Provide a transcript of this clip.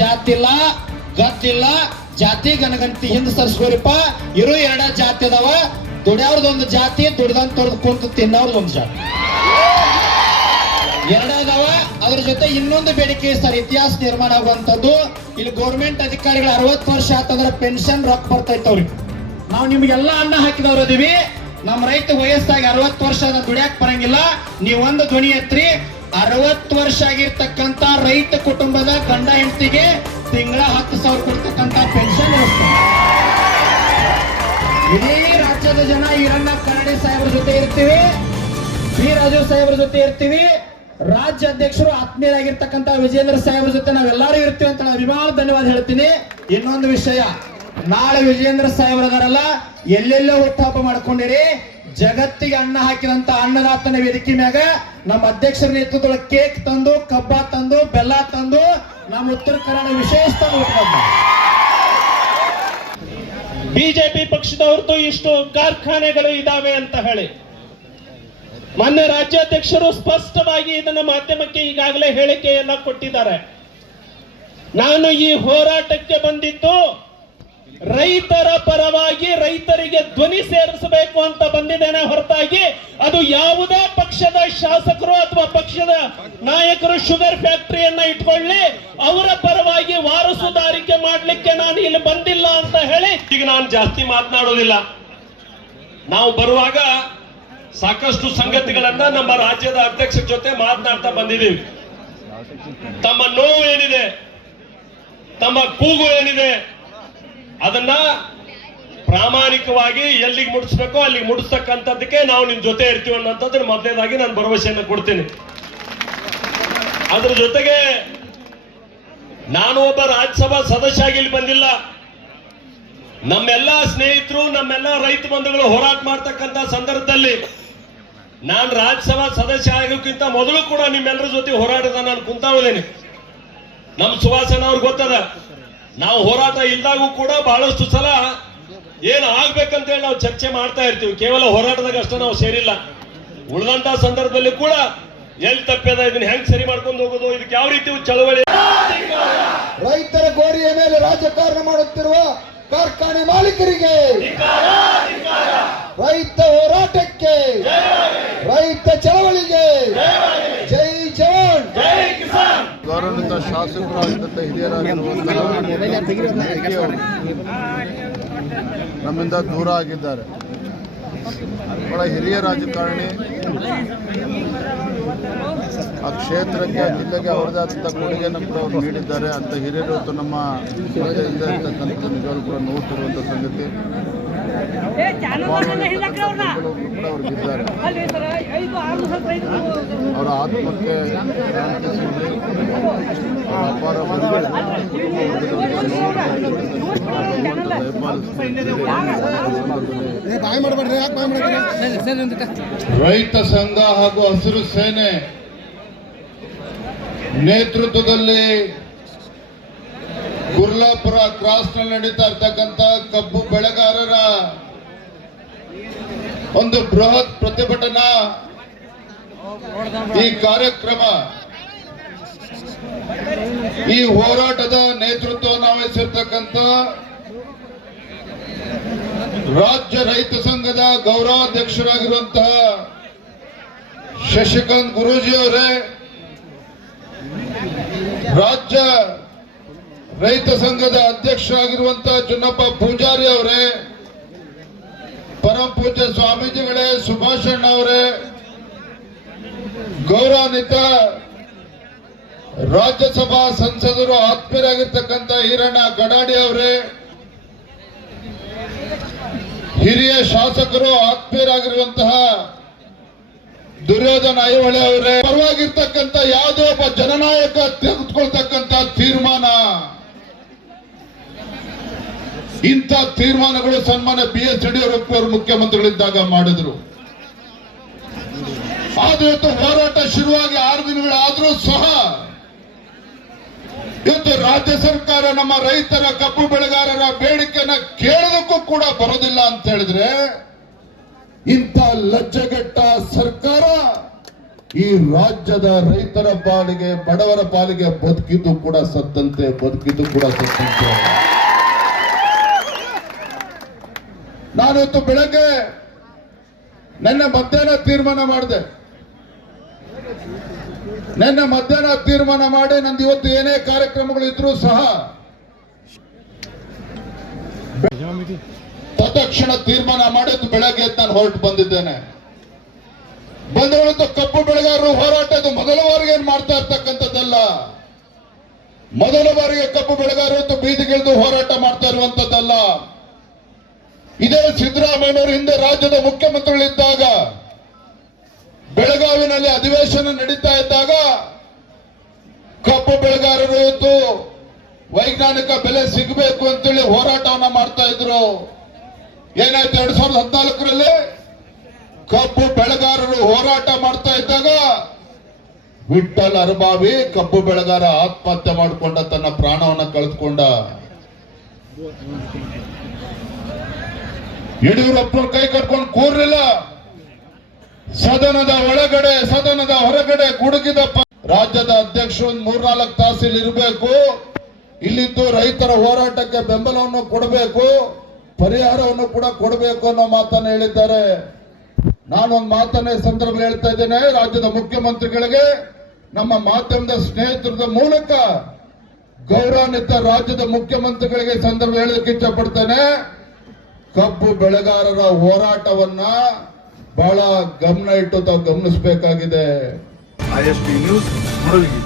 ಜಾತಿ ಇಲ್ಲ, ಗತ್ತಿಲ್ಲ, ಜಾತಿ ಗಣಗಂತಿ ಹಿಂದ್ ಸರ್ಸ್ಕೋರಿಪ್ಪ. ಇರೋ 2 ಜಾತಿ ಅದಾವ. ದುಡ್ಯಾವ್ರದೊಂದು ಜಾತಿ, ದುಡ್ದಂತವ್ರದ್ದು ಕುಂತು ತಿನ್ನೋರ್ದೊಂದು ಜಾತಿ, 2 ಅದಾವ. ಅದ್ರ ಜೊತೆ ಇನ್ನೊಂದು ಬೇಡಿಕೆ ಸರ್, ಇತಿಹಾಸ ನಿರ್ಮಾಣ ಆಗುವಂತದ್ದು. ಇಲ್ಲಿ ಗೌರ್ಮೆಂಟ್ ಅಧಿಕಾರಿಗಳು 60 ವರ್ಷ ಆತಂದ್ರೆ ಪೆನ್ಷನ್ ರೊಕ್ಕ ಬರ್ತೈತೆ ಅವ್ರಿಗೆ. ನಾವು ನಿಮ್ಗೆಲ್ಲ ಅನ್ನ ಹಾಕಿದವ್ರು ಅದೀವಿ. ನಮ್ಮ ರೈತ ವಯಸ್ಸಾಗಿ 60 ವರ್ಷ ದುಡಿಯಾಕ್ ಬರಂಗಿಲ್ಲ. ನೀವೊಂದು ಧ್ವನಿ ಎತ್ರಿ. 60 ವರ್ಷ ಆಗಿರ್ತಕ್ಕಂತ ರೈತ ಕುಟುಂಬದ ಗಂಡ ಹೆಂಡತಿಗೆ ತಿಂಗಳ 10,000 ಕೊಡ್ತಕ್ಕಂತ ಪೆನ್ಷನ್ ಇರುತ್ತೆ. ಇಡೀ ರಾಜ್ಯದ ಜನ ಈರಣ್ಣ ಕರಡಿ ಸಾಹೇಬ್ರ ಜೊತೆ ಇರ್ತೀವಿ, ಬಿ ರಾಜು ಸಾಹೇಬ್ರ ಜೊತೆ ಇರ್ತೀವಿ. ರಾಜ್ಯ ಅಧ್ಯಕ್ಷರು ಆತ್ಮೀಯರಾಗಿರ್ತಕ್ಕಂಥ ವಿಜೇಂದ್ರ ಸಾಹೇಬ್ರ ಜೊತೆ ನಾವೆಲ್ಲರೂ ಇರ್ತೀವಿ ಅಂತ ಅಭಿಮಾನ ಧನ್ಯವಾದ ಹೇಳ್ತೀನಿ. ಇನ್ನೊಂದು ವಿಷಯ, ನಾಳೆ ವಿಜೇಂದ್ರ ಸಾಹೇಬ್ರದಾರಲ್ಲ, ಎಲ್ಲೆಲ್ಲೋ ಹುಟ್ಟುಹಬ್ಬ ಮಾಡ್ಕೊಂಡಿರಿ. ಜಗತ್ತಿಗೆ ಅನ್ನ ಹಾಕಿದಂತ ಅನ್ನದಾತನ ವೇದಿಕೆ ಮ್ಯಾಗ ನಮ್ಮ ಅಧ್ಯಕ್ಷರ ನೇತೃತ್ವದೊಳಗೆ ಕೇಕ್ ತಂದು, ಕಬ್ಬ ತಂದು, ಬೆಲ್ಲ ತಂದು ನಮ್ಮ ಉತ್ತರ ಕನ್ನಡ ವಿಶೇಷ ತಂದು ಬಿಜೆಪಿ ಪಕ್ಷದವ್ರದ್ದು ಇಷ್ಟು ಕಾರ್ಖಾನೆಗಳು ಇದಾವೆ ಅಂತ ಹೇಳಿ ಮಾನ್ಯ ರಾಜ್ಯಾಧ್ಯಕ್ಷರು ಸ್ಪಷ್ಟವಾಗಿ ಇದನ್ನ ಮಾಧ್ಯಮಕ್ಕೆ ಈಗಾಗಲೇ ಹೇಳಿಕೆಯನ್ನ ಕೊಟ್ಟಿದ್ದಾರೆ. ನಾನು ಈ ಹೋರಾಟಕ್ಕೆ ಬಂದಿದ್ದು ರೈತರ ಪರವಾಗಿ, ರೈತರಿಗೆ ಧ್ವನಿ ಸೇರಿಸಬೇಕು ಅಂತ ಬಂದಿದ್ದೇನೆ ಹೊರತಾಗಿ ಅದು ಯಾವುದೇ ಪಕ್ಷದ ಶಾಸಕರು ಅಥವಾ ಪಕ್ಷದ ನಾಯಕರು ಶುಗರ್ ಫ್ಯಾಕ್ಟರಿಯನ್ನ ಇಟ್ಕೊಳ್ಳಿ ಅವರ ಪರವಾಗಿ ವಾರಸುದಾರಿಕೆ ಮಾಡ್ಲಿಕ್ಕೆ ನಾನು ಇಲ್ಲಿ ಬಂದಿಲ್ಲ ಅಂತ ಹೇಳಿ ಈಗ ನಾನು ಜಾಸ್ತಿ ಮಾತನಾಡೋದಿಲ್ಲ. ನಾವು ಬರುವಾಗ ಸಾಕಷ್ಟು ಸಂಗತಿಗಳನ್ನ ನಮ್ಮ ರಾಜ್ಯದ ಅಧ್ಯಕ್ಷರ ಜೊತೆ ಮಾತನಾಡ್ತಾ ಬಂದಿದ್ದೀವಿ. ತಮ್ಮ ನೋವು ಏನಿದೆ, ತಮ್ಮ ಕೂಗು ಏನಿದೆ, ಅದನ್ನ ಪ್ರಾಮಾಣಿಕವಾಗಿ ಎಲ್ಲಿಗೆ ಮುಡಿಸ್ಬೇಕೋ ಅಲ್ಲಿಗೆ ಮುಡಿಸ್ತಕ್ಕಂಥದ್ದಕ್ಕೆ ನಾವು ನಿಮ್ ಜೊತೆ ಇರ್ತೀವಿ ಅನ್ನೋಂಥದ್ದು ಮೊದಲನೇದಾಗಿ ನಾನು ಭರವಸೆಯನ್ನು ಕೊಡ್ತೀನಿ. ಅದ್ರ ಜೊತೆಗೆ ನಾನು ಒಬ್ಬ ರಾಜ್ಯಸಭಾ ಸದಸ್ಯ ಆಗಿ ಇಲ್ಲಿ ಬಂದಿಲ್ಲ. ನಮ್ಮೆಲ್ಲ ಸ್ನೇಹಿತರು, ನಮ್ಮೆಲ್ಲ ರೈತ ಬಂಧುಗಳು ಹೋರಾಟ ಮಾಡ್ತಕ್ಕಂಥ ಸಂದರ್ಭದಲ್ಲಿ ನಾನು ರಾಜ್ಯಸಭಾ ಸದಸ್ಯ ಆಗೋಕ್ಕಿಂತ ಮೊದಲು ಕೂಡ ನಿಮ್ಮೆಲ್ಲರ ಜೊತೆ ಹೋರಾಟದ ನಾನು ಕುಂತಾವದೇನೆ. ನಮ್ ಸುವಾಸನ ಅವ್ರಿಗೆ ಗೊತ್ತದ, ನಾವು ಹೋರಾಟ ಇಲ್ದಾಗೂ ಕೂಡ ಬಹಳಷ್ಟು ಸಲ ಏನು ಆಗ್ಬೇಕಂತ ಹೇಳಿ ನಾವು ಚರ್ಚೆ ಮಾಡ್ತಾ ಇರ್ತೀವಿ. ಕೇವಲ ಹೋರಾಟದಾಗ ಅಷ್ಟೇ ನಾವು ಸೇರಿಲ್ಲ. ಉಳಿದಂತ ಸಂದರ್ಭದಲ್ಲಿ ಕೂಡ ಎಲ್ಲಿ ತಪ್ಪದ, ಇದನ್ನ ಹೆಂಗ್ ಸರಿ ಮಾಡ್ಕೊಂಡು ಹೋಗೋದು, ಇದಕ್ಕೆ ಯಾವ ರೀತಿ ಚಳವಳಿ. ರೈತರ ಗೋರಿಯ ಮೇಲೆ ರಾಜಕಾರಣ ಮಾಡುತ್ತಿರುವ ಕಾರ್ಖಾನೆ ಮಾಲೀಕರಿಗೆ, ರೈತ ಹೋರಾಟಕ್ಕೆ, ರೈತ ಚಳವಳಿಗೆ ಜೈ ಜವಾನ್ ಜೈ ಕಿಸಾನ್. ಗೌರವಾನ್ವಿತ ಶಾಸಕರು ಆಗಿದ್ದಂಥ ಹಿರಿಯರಾಗಿರುವಂತಹ ನಮ್ಮಿಂದ ದೂರ ಆಗಿದ್ದಾರೆ. ಬಹಳ ಹಿರಿಯ ರಾಜಕಾರಣಿ, ಆ ಕ್ಷೇತ್ರಕ್ಕೆ, ಆ ಜಿಲ್ಲೆಗೆ ಅವರದೇ ಆದಂಥ ಕೊಡುಗೆಯನ್ನು ಕೂಡ ಅವರು ನೀಡಿದ್ದಾರೆ. ಅಂತ ಹಿರಿಯರು ನಮ್ಮ ಜೊತೆಯಿಂದ ಇರ್ತಕ್ಕಂಥದ್ದು ನಿಜವಾಗ್ಲೂ ಕೂಡ ನೋವು ತರುವಂಥ ಸಂಗತಿ. ಕೂಡ ಅವ್ರಿಗಿದ್ದಾರೆ. ಅವರ ಆತ್ಮಕ್ಕೆ ಅಪಾರ ರೈತ ಸಂಘ ಹಾಗೂ ಹಸಿರು ಸೇನೆ ನೇತೃತ್ವದಲ್ಲಿ ಗುರ್ಲಾಪುರ ಕ್ರಾಸ್ನಲ್ಲಿ ನಡೀತಾ ಇರ್ತಕ್ಕಂಥ ಕಬ್ಬು ಬೆಳೆಗಾರರ ಒಂದು ಬೃಹತ್ ಪ್ರತಿಭಟನಾ ಈ ಕಾರ್ಯಕ್ರಮ, ಈ ಹೋರಾಟದ ನೇತೃತ್ವವನ್ನು ವಹಿಸಿರ್ತಕ್ಕಂಥ ರಾಜ್ಯ ರೈತ ಸಂಘದ ಗೌರವಾಧ್ಯಕ್ಷರಾಗಿರುವಂತಹ ಶಶಿಕಾಂತ್ ಗುರೂಜಿ ಅವರೇ, ರಾಜ್ಯ ರೈತ ಸಂಘದ ಅಧ್ಯಕ್ಷರಾಗಿರುವಂತಹ ಚುನ್ನಪ್ಪ ಪೂಜಾರಿ ಅವರೇ, ಪರಮ ಪೂಜ್ಯ ಸ್ವಾಮೀಜಿಗಳೇ, ಸುಭಾಷಣ್ಣ ಅವರೇ, ಗೌರವಾನ್ವಿತ ರಾಜ್ಯಸಭಾ ಸಂಸದರು ಆತ್ಮೀಯರಾಗಿರ್ತಕ್ಕಂಥ ಈರಣ್ಣ ಗಡಾಡಿ ಅವರೇ, ಹಿರಿಯ ಶಾಸಕರು ಆತ್ಮೀಯರಾಗಿರುವಂತಹ ದುರ್ಯೋಧನ ಐಹೊಳೆ ಅವರೇ, ಪರವಾಗಿರ್ತಕ್ಕಂಥ ಯಾವುದೇ ಒಬ್ಬ ಜನನಾಯಕ ತೆಗೆದುಕೊಳ್ತಕ್ಕಂಥ ತೀರ್ಮಾನ, ಇಂಥ ತೀರ್ಮಾನಗಳು ಸನ್ಮಾನ್ಯ BS ಯಡಿಯೂರಪ್ಪ ಅವರು ಮುಖ್ಯಮಂತ್ರಿಗಳಿದ್ದಾಗ ಮಾಡಿದ್ರು. ಆದ್ರೆ ಇವತ್ತು ಹೋರಾಟ ಶುರುವಾಗಿ 6 ದಿನಗಳಾದ್ರೂ ಸಹ ಇವತ್ತು ರಾಜ್ಯ ಸರ್ಕಾರ ನಮ್ಮ ರೈತರ, ಕಬ್ಬು ಬೆಳೆಗಾರರ ಬೇಡಿಕೆಯನ್ನ ಕೇಳೋದಕ್ಕೂ ಕೂಡ ಬರೋದಿಲ್ಲ ಅಂತ ಹೇಳಿದ್ರೆ, ಇಂಥ ಲಜ್ಜೆಗೆಟ್ಟ ಸರ್ಕಾರ ಈ ರಾಜ್ಯದ ರೈತರ ಪಾಲಿಗೆ, ಬಡವರ ಪಾಲಿಗೆ ಬದುಕಿದ್ದು ಕೂಡ ಸತ್ತಂತೆ. ನಾನಿವತ್ತು ಬೆಳಗ್ಗೆ ನಿನ್ನೆ ಮಧ್ಯಾಹ್ನ ತೀರ್ಮಾನ ಮಾಡಿ ನಂದು ಇವತ್ತು ಏನೇ ಕಾರ್ಯಕ್ರಮಗಳು ಇದ್ರೂ ಸಹ ತತ್ಕ್ಷಣ ತೀರ್ಮಾನ ಮಾಡಿ ಬೆಳಗ್ಗೆ ನಾನು ಹೊರಟು ಬಂದಿದ್ದೇನೆ. ಬಂದವತ್ತು ಕಬ್ಬು ಬೆಳೆಗಾರರು ಹೋರಾಟ ಇದು ಮೊದಲ ಬಾರಿಗೆ ಏನ್ ಮಾಡ್ತಾ ಇರ್ತಕ್ಕಂಥದ್ದಲ್ಲ. ಮೊದಲ ಬಾರಿಗೆ ಕಬ್ಬು ಬೆಳೆಗಾರರು ಬೀದಿಗಿಳಿದು ಹೋರಾಟ ಮಾಡ್ತಾ ಇರುವಂತದ್ದಲ್ಲ. ಇದೇ ಸಿದ್ದರಾಮಯ್ಯನವರು ಹಿಂದೆ ರಾಜ್ಯದ ಮುಖ್ಯಮಂತ್ರಿಗಳಿದ್ದಾಗ ಬೆಳಗಾವಿನಲ್ಲಿ ಅಧಿವೇಶನ ನಡೀತಾ ಇದ್ದಾಗ ಕಬ್ಬು ಬೆಳೆಗಾರರು ಇವತ್ತು ವೈಜ್ಞಾನಿಕ ಬೆಲೆ ಸಿಗಬೇಕು ಅಂತೇಳಿ ಹೋರಾಟವನ್ನ ಮಾಡ್ತಾ ಇದ್ರು. ಏನಾಯ್ತು 2014ರಲ್ಲಿ ಕಬ್ಬು ಬೆಳೆಗಾರರು ಹೋರಾಟ ಮಾಡ್ತಾ ಇದ್ದಾಗ ವಿಠ್ಠಲ್ ಅರಬಾವಿ ಕಬ್ಬು ಬೆಳೆಗಾರ ಆತ್ಮಹತ್ಯೆ ಮಾಡಿಕೊಂಡ, ತನ್ನ ಪ್ರಾಣವನ್ನ ಕಳೆದುಕೊಂಡ. ಯಡಿಯೂರಪ್ಪನ ಕೈ ಕಟ್ಕೊಂಡು ಕೂರ್ಲಿಲ್ಲ. ಸದನದ ಒಳಗಡೆ ಸದನದ ಹೊರಗಡೆ ಗುಡುಗಿದ ರಾಜ್ಯದ ಅಧ್ಯಕ್ಷರು 3-4 ತಾಸು ಇಲ್ಲಿ ಇರಬೇಕು, ಇಲ್ಲಿದ್ದು ರೈತರ ಹೋರಾಟಕ್ಕೆ ಬೆಂಬಲವನ್ನು ಕೊಡಬೇಕು, ಪರಿಹಾರವನ್ನು ಕೂಡ ಕೊಡಬೇಕು ಅನ್ನೋ ಮಾತನ್ನು ಹೇಳಿದ್ದಾರೆ. ನಾನೊಂದು ಮಾತನ್ನ ಈ ಸಂದರ್ಭದಲ್ಲಿ ಹೇಳ್ತಾ ಇದ್ದೇನೆ. ರಾಜ್ಯದ ಮುಖ್ಯಮಂತ್ರಿಗಳಿಗೆ ನಮ್ಮ ಮಾಧ್ಯಮದ ಸ್ನೇಹಿತರ ಮೂಲಕ ಗೌರವಾನ್ವಿತ ರಾಜ್ಯದ ಮುಖ್ಯಮಂತ್ರಿಗಳಿಗೆ ಸಂದರ್ಭ ಹೇಳಲಿಕ್ಕೆ ಇಷ್ಟಪಡ್ತೇನೆ. ಕಬ್ಬು ಬೆಳೆಗಾರರ ಹೋರಾಟವನ್ನ ಬಹಳ ಗಮನ ಇಟ್ಟು ತಾವು ಗಮನಿಸಬೇಕಾಗಿದೆ. ISP news, ಮುರಳಗಿ.